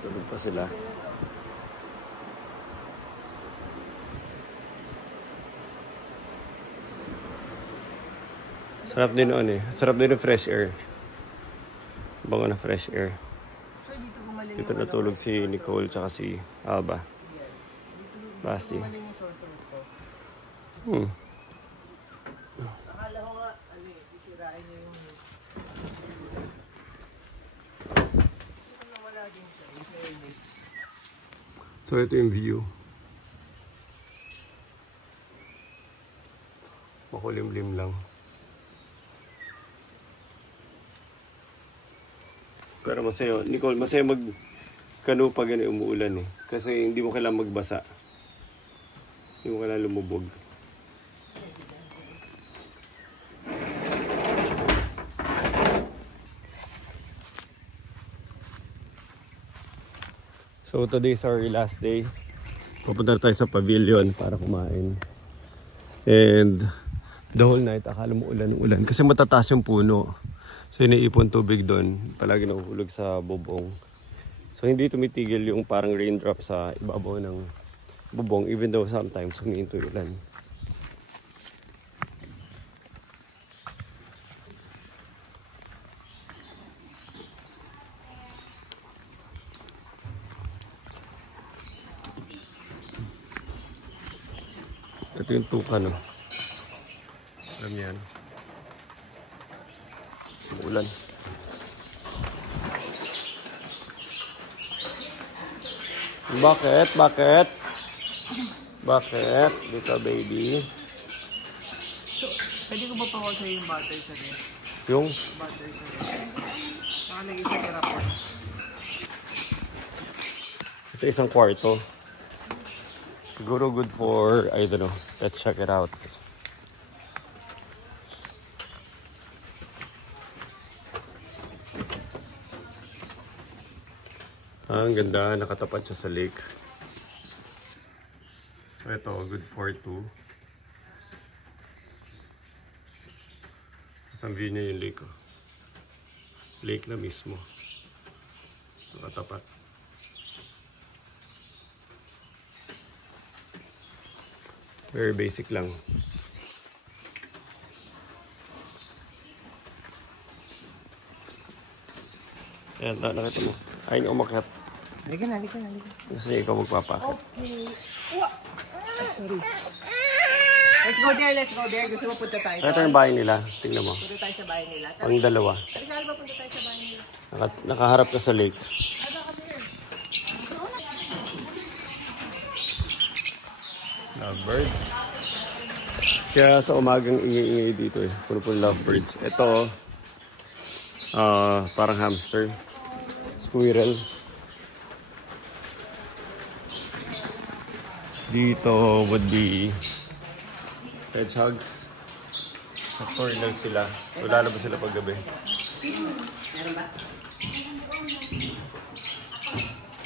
Tulog pa sila. Sarap din ano eh. Sarap din yung fresh air. Bango na fresh air. Dito natulog si Nicole tsaka si Alba. Basti. Akala ko nga, isirain niyo yung... Wala din siya. So ito yung view. Makulimlim lang. Pero masaya, Nicole, masaya mag-canoe pag umuulan eh. Kasi hindi mo kailangan magbasa. Hindi mo kailangan lumubog. So today is our last day. Pupunta tayo sa pavilion para kumain. And the whole night, akala mo ulan-ulan. Kasi matataas yung puno. So iniipon tubig doon. Palagi nahuhulog sa bubong. So hindi tumitigil yung parang raindrop sa ibabaw ng bubong. Even though sometimes humihinto yung ulan. Ito yung tuka, no? Alam yan. Ulan. Bakit? Bakit? Bakit? Dito, baby. So, pwede ko ba pawag sa'yo yung butter sa rin? Yung? Butter sa rin. Nakalagay sa kirapon. Ito isang kwarto. Siguro good for, I don't know. Let's check it out. Ang ganda, nakatapat siya sa lake. So ito, good for 2. Ang view niya yung lake. Oh. Lake na mismo. Nakatapat. Very basic lang. Ayan, nakita mo. Ayaw niya umakyat. Halika na, halika na, halika. Kasi ikaw magpapakit. Okay. Sorry. Let's go there. Gusto mo punta tayo. Ito yung bahay nila. Tingnan mo. Punta tayo sa bahay nila. Pang dalawa. Halika ba punta tayo sa bahay nila? Nakaharap ka sa lake. Lovebirds. Kaya sa umagang ingay-ingay dito eh. Puro lovebirds. Ito, parang hamster. Squirrel. Dito would be hedgehogs. Nocturnal sila. So lalabas sila pag gabi.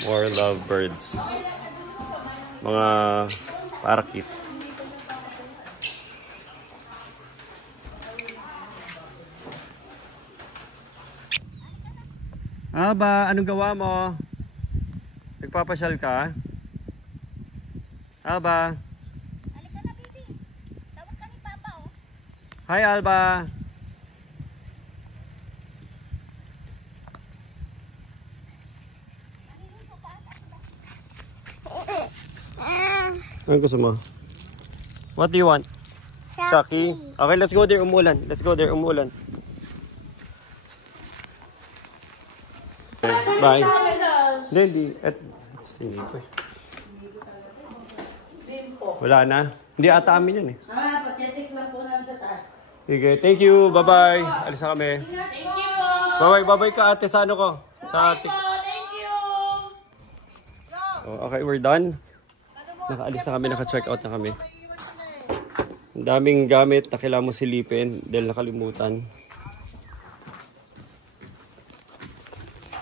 More lovebirds. Mga parakeet. Alba, anong gawa mo? Nagpapasyal ka? Alba? Halika na, baby. Tawag ka ni Papa, oh. Hi, Alba. Ano gusto mo? What do you want? Chucky. Okay, let's go there, umulan. Let's go there, umulan. Bye. Hindi. Wala na. Hindi ata amin yan eh. Pachetik lang po namin sa taas. Sige, thank you. Bye-bye. Alis na kami. Thank you. Bye-bye. Bye-bye ka ate sa ano ko. Sa ate. Thank you. Oh, okay, we're done. Nakaalis na kami. Naka-check out na kami. Ang daming gamit na kailangan mo silipin dahil nakalimutan.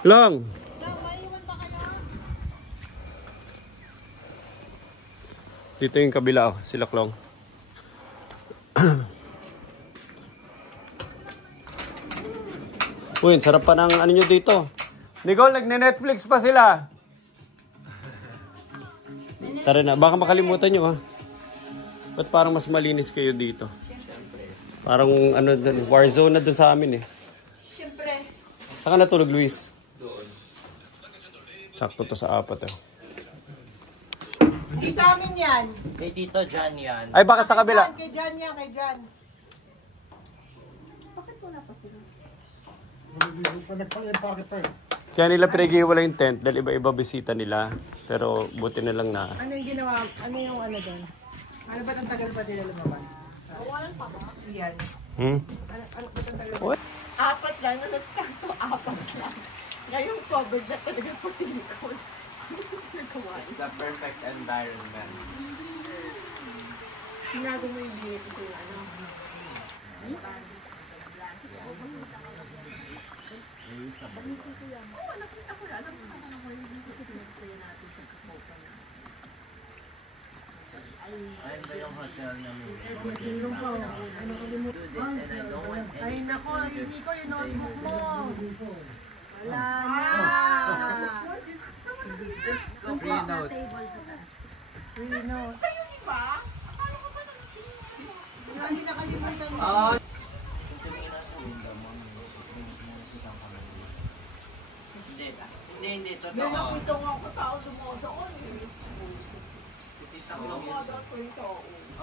Long! Dito yung kabila, oh. Sila Klong. Uy, sarap pa ng ano nyo dito. Nicole, nagne-Netflix pa sila. Tara na. Baka makalimutan nyo ha. Ba't parang mas malinis kayo dito? Parang ano dun, war zone na dun sa amin eh. Siyempre. Saan ka natulog, Luis? Doon. Sakto to sa 4 eh. Hindi sa amin yan. Kay Tito John yan. Ay, baka sa kabila. Kay Jan yan, kay Jan. Kaya nila pinag-iwala yung tent dahil iba-iba bisita nila. Pero buti na lang na. Ano yung ginawa? Ano yung ano doon? Ano ba't ang tagal pa nila lumabas? Walang pa ba? Yan. Ano ba't ang tagal pa? 4 lang, nasasakto 4 lang. Ngayon covered na talaga po tinikot. It's the perfect environment. Sinago mo yung unit ito yung ano. Ayun ba yung hotel namin? Ay nako, hindi ko yung notebook mo. Wala na. Free notes. Free note. Wala, hindi nakalimutan mo. Hindi, totoo. Ito nga ako tao dumodoon eh.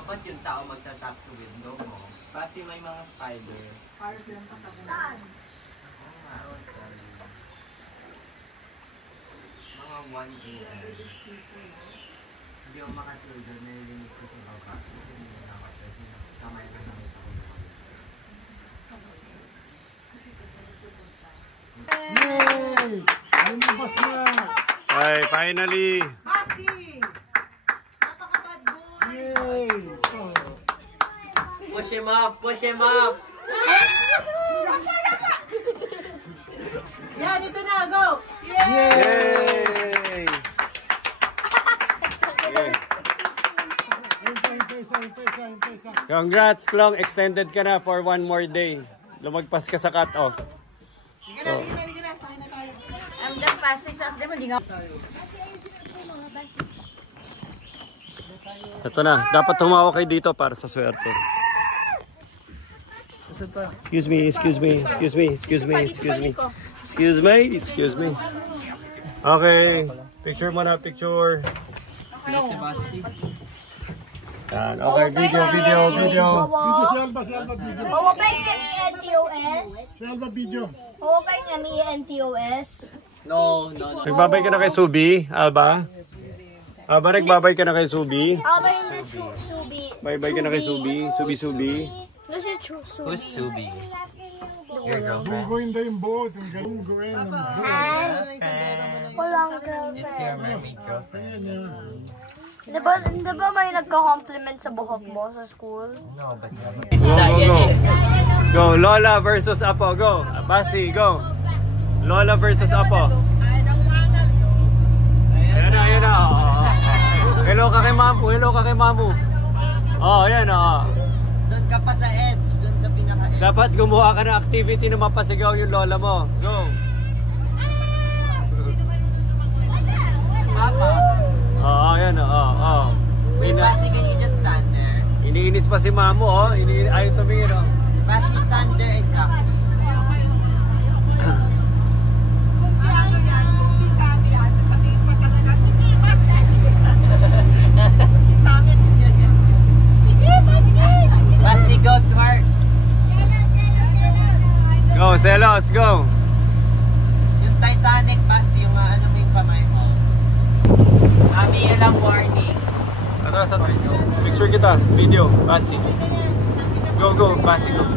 Ba't yung tao magtatap sa window mo? Kasi may mga spider. Saan? Mga 1 a.m. Hindi ako makatulog doon. Nililimit ko sa baba. Kasi hindi na ako. Kasi kamay na nakita ko na. Yay! Lumabas na! Ay, finally! Basti! Napaka-bad boy! Yay! Push him up! Push him up! Yan, ito na, go! Yay! Yay! Isa. Congrats, Klong. Extended ka na for 1 more day. Lumagpas ka sa cut-off. Sige na, sige na, sige na. Sakay na tayo. I'm the fastest of them. Hindi nga. Ito na. Dapat tumawa kayo dito para sa swerte. Excuse me, excuse me, excuse me, excuse me, excuse me. Excuse me, excuse me. Okay. Picture mo na, picture. Yan. Okay, video. Video si Alba video. Mawabay kami ENTOS. Si Alba video. Mawabay kami ENTOS. No. Nagbabay ka na kay Subi, Alba? Alba, nagbabay ka na kay Subi? Mawabay na Subi. Bye-bye ka na kay Subi. Subi. No si Subi. Who's Subi? Your girlfriend? Gugawin daw yung buhot. Yung ganun gawin. Walang It's your girlfriend. mermaid girlfriend. Diba may nagka-compliment sa buhok mo sa school? No, but Go, Lola versus Apo. Go. Basi, go. Lola versus Apo. Ayan na. Hello ka kay Mamu. Oh, ayan na. doon ka pa sa edge. Doon sa pinaka-edge. Dapat gumawa ka ng activity na mapasigaw yung lola mo. Go. Papa. Oo, ayan na. Wait, Basi, can you just stand there? Iniinis pa si Mamu, oh. Ayaw tumingin, oh. Basi, stand there exactly. Basi, go twerk. Go, Selos, go. Yung Titanic, Basi, yung ano mo yung kamay mo. Mami, ilang warning. Atras. Picture kita. Video. Basi. Go. Basi, go.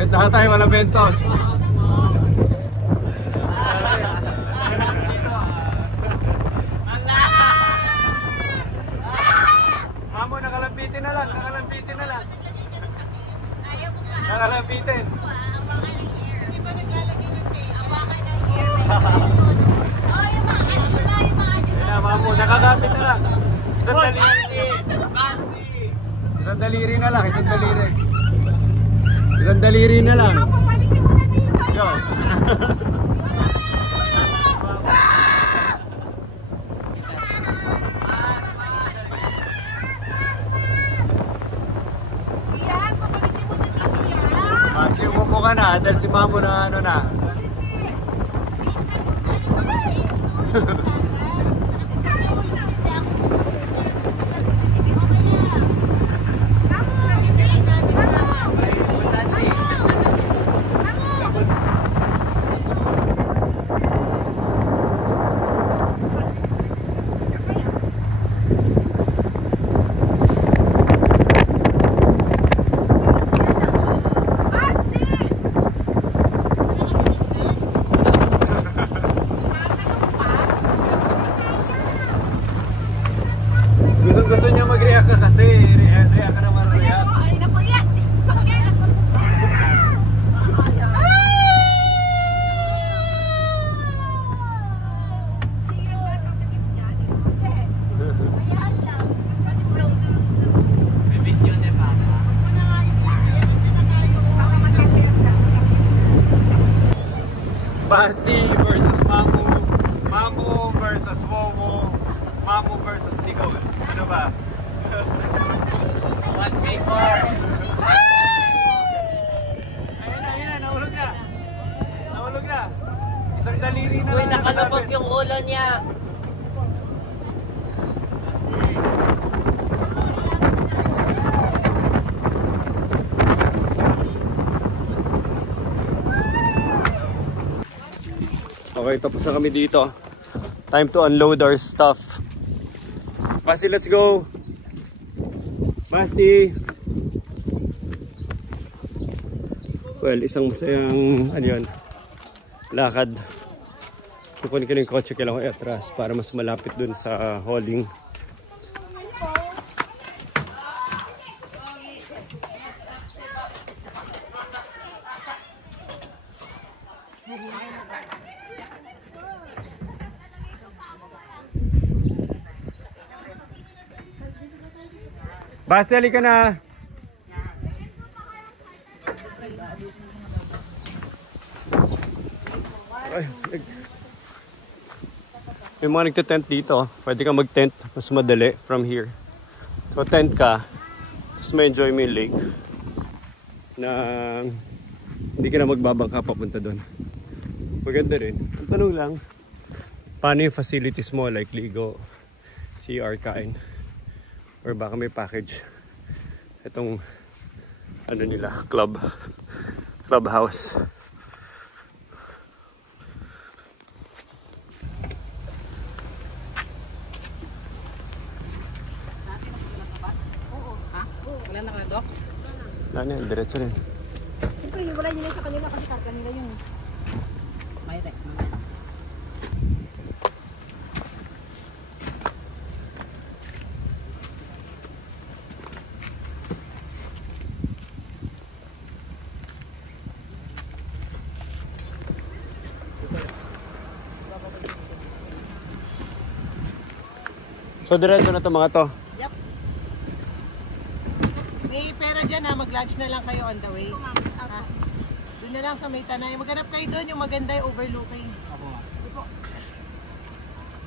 Yung tatay, wala bentos. Mamo, nakalambitin na lang. Nakalambitin. Mamo, nakakapit na lang. Isang daliri na lang. Isang daliri na lang. Yo. Kasi umupo ka na dahil si Mamo na ano na. Gusto niya mag-react ka kasi. React ka naman react. Ay, naku yan! Basti versus Mamo. Mamo versus Wowo. Mamo versus Nicole. Ano ba? 1v4. Ayun na, nahulog na. Nahulog na. Isang daliri na. Uy, nakalapag yung ulo niya. Okay, tapos na kami dito. Time to unload our stuff. Basti, let's go! Basti! Well, isang masayang, ano yun, lakad. Kukunin ko na yung kotse, kailangan ko i-atras para mas malapit dun sa hauling. Basti, halika na! Ay, may mga nagte-tent dito. Pwede ka mag-tent. Mas madali from here. So, tent ka. Tapos may enjoy mo yung lake. Na hindi ka na magbabangka papunta doon. Maganda rin. Ang tanong lang, paano yung facilities mo? Like ligo, CR, kain. Or baka may package. Itong ano nila, clubhouse. Wala na ka, Dok? Wala na, diretso rin. Siyempre, wala nila sa kanila kasi karga nila yun. May rek. So, diretso na to mga to. Yep. May pera dyan ha, mag-lunch na lang kayo on the way. Ha? Doon na lang sa may tanay. Maghanap kayo doon, yung maganda yung overlooking.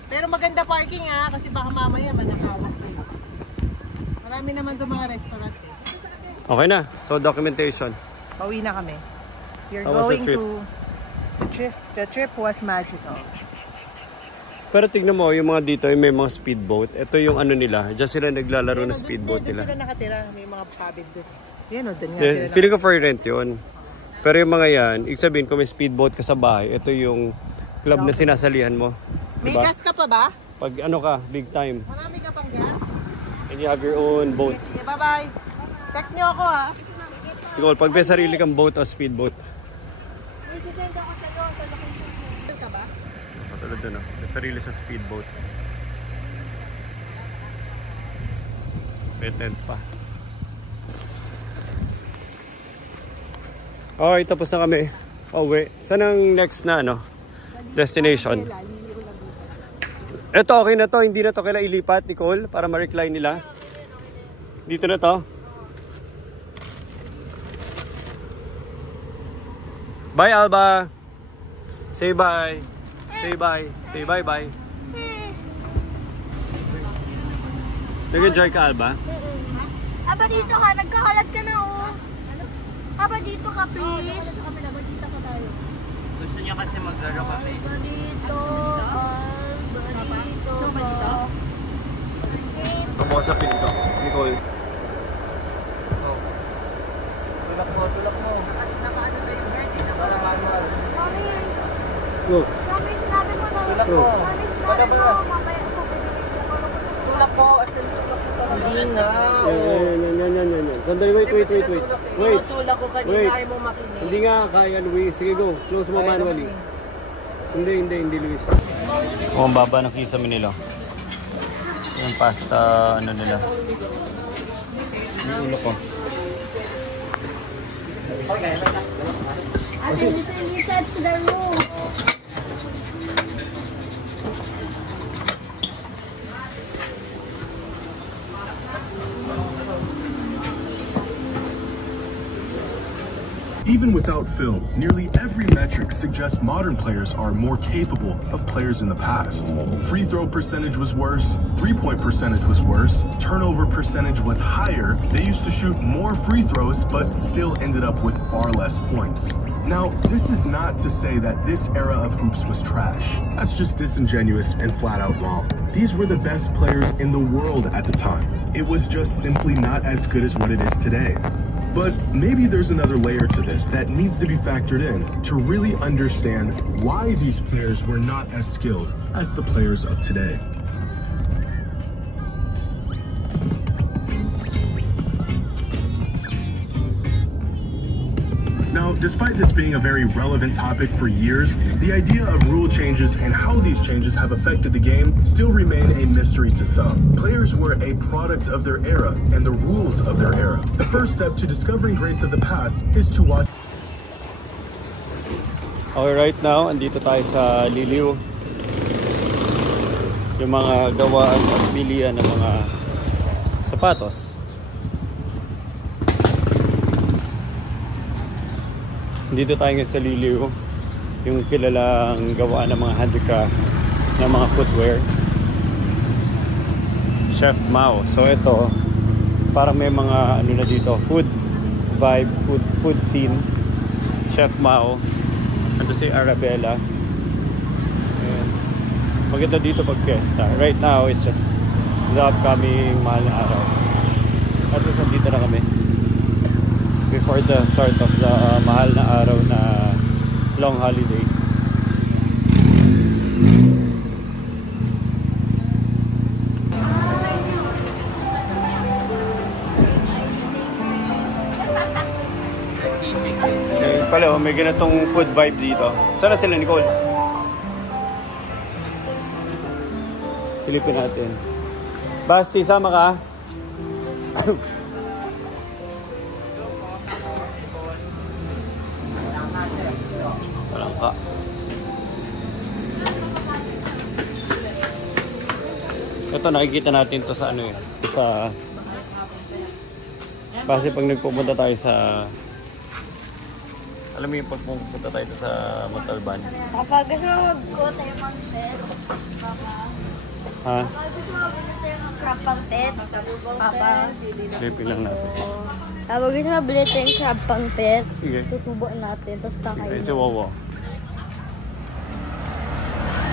Pero maganda parking ha, kasi baka mamaya manakawak kayo. Marami naman doon mga restaurant eh. Okay na. So, documentation. Pauwi na kami. You're How was the going trip? to... The trip was magical. Pero tignan mo, yung mga dito, may mga speedboat. Ito yung ano nila. Diyan sila naglalaro ng speedboat Doon nila. sila nakatira, may mga cabin doon. Yan o, doon nga Yes, sila feeling ko for rent yun. Pero yung mga yan, ibig sabihin kung may speedboat ka sa bahay, ito yung club na sinasalihan mo. May Diba? gas ka pa ba? Pag ano ka, big time. Marami ka pang gas? And you have your own boat. Sige, bye-bye. Text niyo ako ha. Ikaw, pag may sarili kang boat o speedboat. May depende ako sa iyo. Sa location ka ba? Katulad doon, may sarili sa speedboat. May tent pa. Okay, tapos na kami. Pauwi. Saan ang next na ano? Destination? Ito, okay na to. Hindi na to kailangan ilipat, Nicole, para ma-recline nila. Dito na to. Bye, Alba. Say bye. Say bye. Say bye-bye. Nag-enjoy ka, Alba? Aba dito ka, nagkakalat ka na oh. Aba dito ka, please. Gusto niya kasi maglaro kami. Aba dito, Alba dito ka. Kamusapin ko, Nicole. Tulak mo, tulak mo. Nakaano sa'yo, Bert? Naka-manual. Mami, Go. mami, sinabi mo na. Tulak mo. Mami, sinabi mo, Palabas. mamaya ako pinigil ako. Tulak mo, asan tulak mo talaga? Hindi nga. Yan. Sandali, wait. Tinutulak ko kanina, Wait. ayaw mo makinig. Hindi nga kaya, Luis. Sige, go. Close mo manually. Hindi, Luis. Oh, ang baba ng kisame nila. Yung pasta, ano nila. Yung ulo ko. Ate, dito yung reset sa the room. Even without film, nearly every metric suggests modern players are more capable of players in the past. Free throw percentage was worse, three-point percentage was worse, turnover percentage was higher. They used to shoot more free throws, but still ended up with far less points. Now, this is not to say that this era of hoops was trash. That's just disingenuous and flat out wrong. These were the best players in the world at the time. It was just simply not as good as what it is today. But maybe there's another layer to this that needs to be factored in to really understand why these players were not as skilled as the players of today. Now, despite this being a very relevant topic for years, the idea of rule changes and how these changes have affected the game still remain a mystery to some. Players were a product of their era and the rules of their era. The first step to discovering greats of the past is to watch. Okay, right now, andito tayo sa Liliw. Yung mga gawaan at bilian ng mga sapatos. Dito tayo ngayon sa Liliw, yung kilalang gawaan ng mga handicraft ng mga footwear. Chef Mao. So ito, parang may mga ano na dito, food vibe, food scene. Chef Mao. Ando si Arabella. Ayan. Maganda dito pag fiesta. Right now it's just the upcoming mahal na araw. At least nandito na kami before the start of the mahal na araw na long holiday. Pala, may ganitong food vibe dito. Sana sila, Nicole? Pilipin natin. Basti, sama ka? Walang ka. Ito, nakikita natin to sa ano eh. Sa... Kasi pag nagpupunta tayo sa... Alam mo yung pagpupunta tayo sa Montalban. Kapag gusto mo mag-go tayo mag-pet, Papa. Ha? Kapag gusto mo mag-go tayo mag-crab pang-pet, Papa. Pilipin lang natin. Kapag gusto mo bilhin tayo yung crab pang-pet, Sige. tutubuan natin, tapos Ay, kakainin. si Wawa.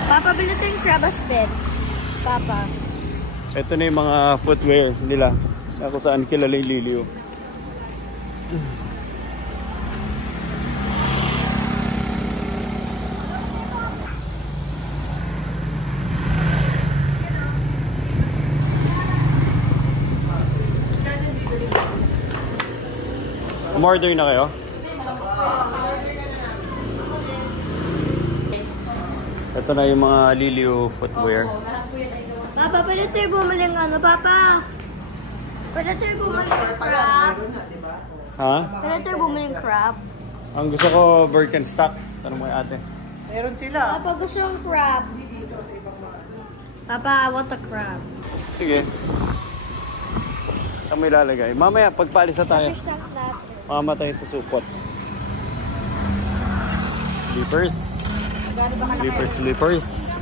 Papa, bilhin tayo yung crab as pet. Papa. Ito na yung mga footwear nila. Na kung saan kilala yung Liliw. Umorder na kayo? Ito na yung mga Liliw footwear. Papa, pwede tayo bumili ng ano, Papa? Pwede tayo bumili ng crab? Ha? Pwede tayo bumili ng crab? Ang gusto ko, Birkenstock. Tanong mo yung ate. Meron sila. Papa, gusto yung crab. Papa, I want a crab. Sige. Saan mo ilalagay? Mamaya, pagpaalis na tayo. Fish tank natin. Mamatayin sa supot. Sleepers. Sleepers.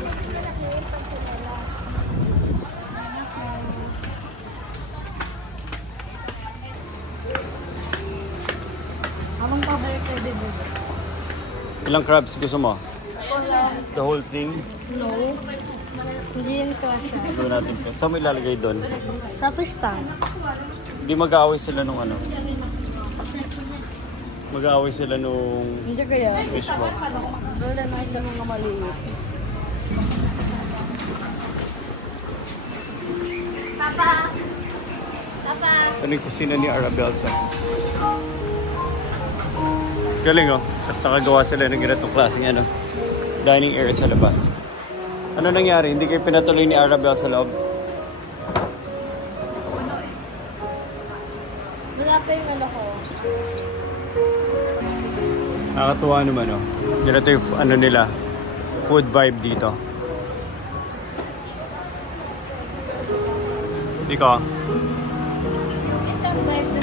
Anong paborito kayo din? Ilang crabs gusto mo? The whole thing? No. Hindi yun kasha. Gawin natin po. Saan mo ilalagay doon? Sa fish tank. Hindi mag-aaway sila nung ano? Mag-aaway sila nung Hindi kaya. fish mo. Wala na ito mga maliit. Papa! Papa! Ano yung kusina ni Arabelsa? Galing oh. Tapos nakagawa sila ng ganitong klaseng ano, dining area sa labas. Ano nangyari? Hindi kayo pinatuloy ni Arabel sa loob? Wala pa yung ano ko. Nakakatuwa naman oh. Ganito yung ano nila, food vibe dito. Ikaw? Isang vibe.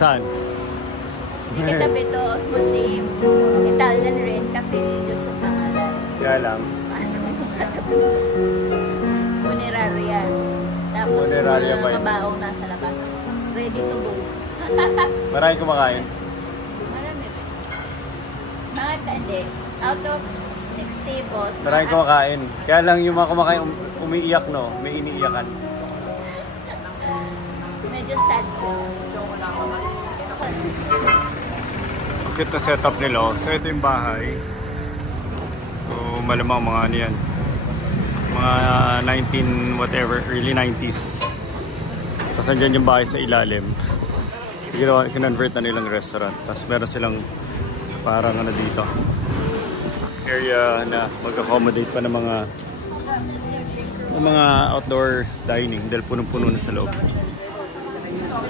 Saan? Hindi katabi to, Muslim, Italian rin, Cafe Lilios ang pangalan. Kaya lang. Pasok yung katabi. Funeraria. Tapos Funeraria yung ba mga yun? kabaong nasa labas. Ready to go. Maraming kumakain. Marami rin. Bakit hindi? Out of 6 tables, Maraming kumakain. Kaya lang yung mga kumakain umiiyak no, may iniiyakan. medyo sad sila. Cute na setup nila oh. So ito yung bahay. So malamang mga ano yan. Mga 19 whatever, early 90s. Tapos andyan yung bahay sa ilalim. Kinonvert na nilang restaurant. Tapos meron silang parang ano dito, area na mag-accommodate pa ng mga outdoor dining dahil punong-puno na sa loob.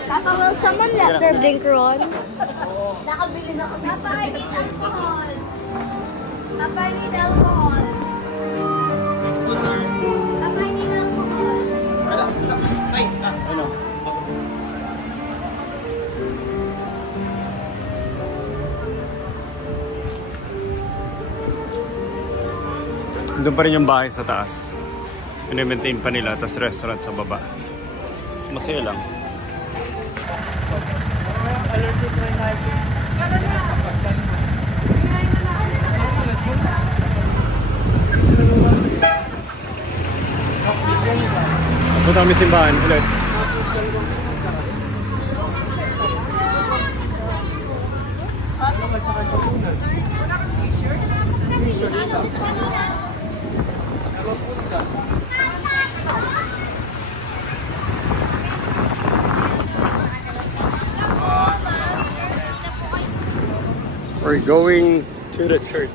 Papa, will someone let their blinker on? Nakabili na kami. Papa, I need alcohol. Papa, I need alcohol. Papa, I need alcohol. Ano? Doon pa rin yung bahay sa taas. Pina-maintain pa nila, tapos restaurant sa baba. Mas masaya lang. Punta kami simbahan ulit. We're going to the church.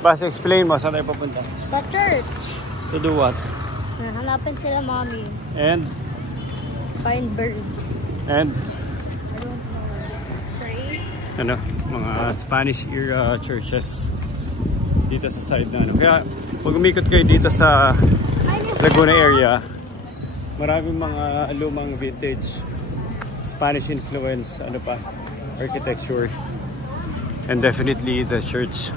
Basta explain mo, saan tayo papunta? The church. To do what? Hanapin sila mommy. And? Find bird. And? I don't know. Pray. Ano? Mga Spanish era churches. Dito sa side na ano. Kaya pag umikot kayo dito sa Laguna area, maraming mga lumang vintage Spanish influence, ano pa, architecture. And definitely the church.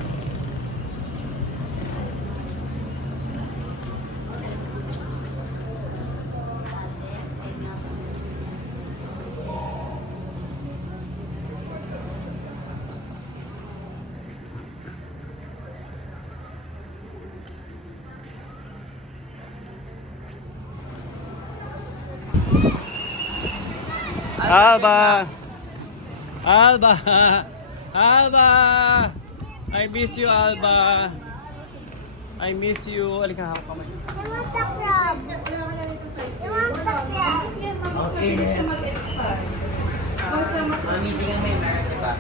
Alba! Alba! Alba! I miss you, Alba! I miss you. Alika, hawak kamay. I want the crab. I want the crab. Okay. Mami, tingnan mo yung meron, diba?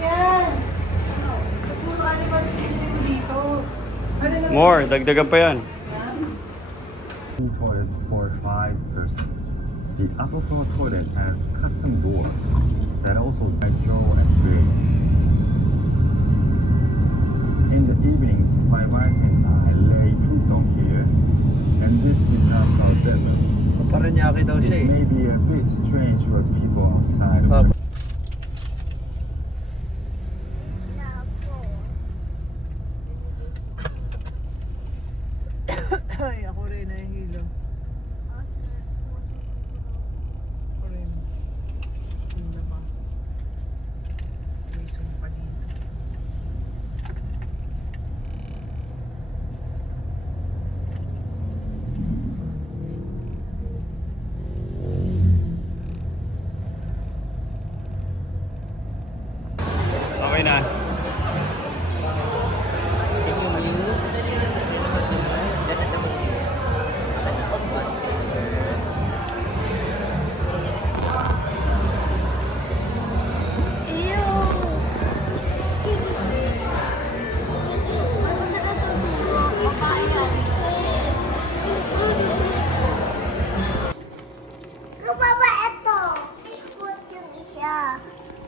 Yan. Puro animals pinili ko dito. Ano naman? More, dagdagan pa yan. Toilets for 5 persons. The upper floor toilet has custom door that also draw and create. In the evenings, my wife and I lay futon here, and this becomes our bedroom. So Paranaque daw siya It eh. may be a bit strange for people outside of na.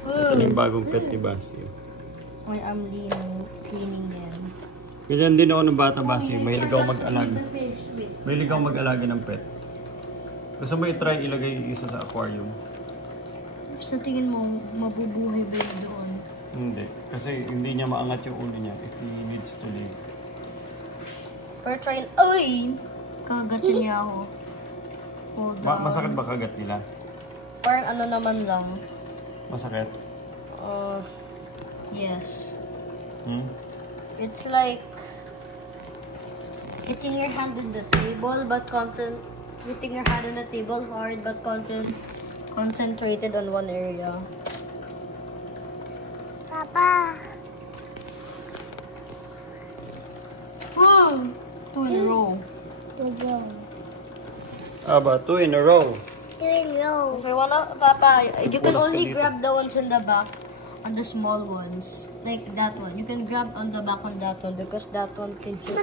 Ito yung bagong pet ni Basi. I am cleaning yan. Ganyan din ako ng bata, Basi. Mahilig ako mag-alaga. Mahilig ako mag-alaga ng pet. Gusto mo i-try ilagay isa sa aquarium? Sa tingin mo, mabubuhay ba yun doon? Hindi. Kasi hindi niya maangat yung ulo niya if he needs to live. Pero try, ay! Kagatin niya ako. Masakit ba kagat nila? Parang ano naman lang. Masakit? Yes. It's like hitting your hand on the table, but hitting your hand on the table hard, but concentrated on one area. Papa. Woo! 2 in a row. Aba, 2 in a row. If you wanna, Papa, you can only grab the ones in the back on the small ones. Like that one. You can grab on the back on that one because that one can just...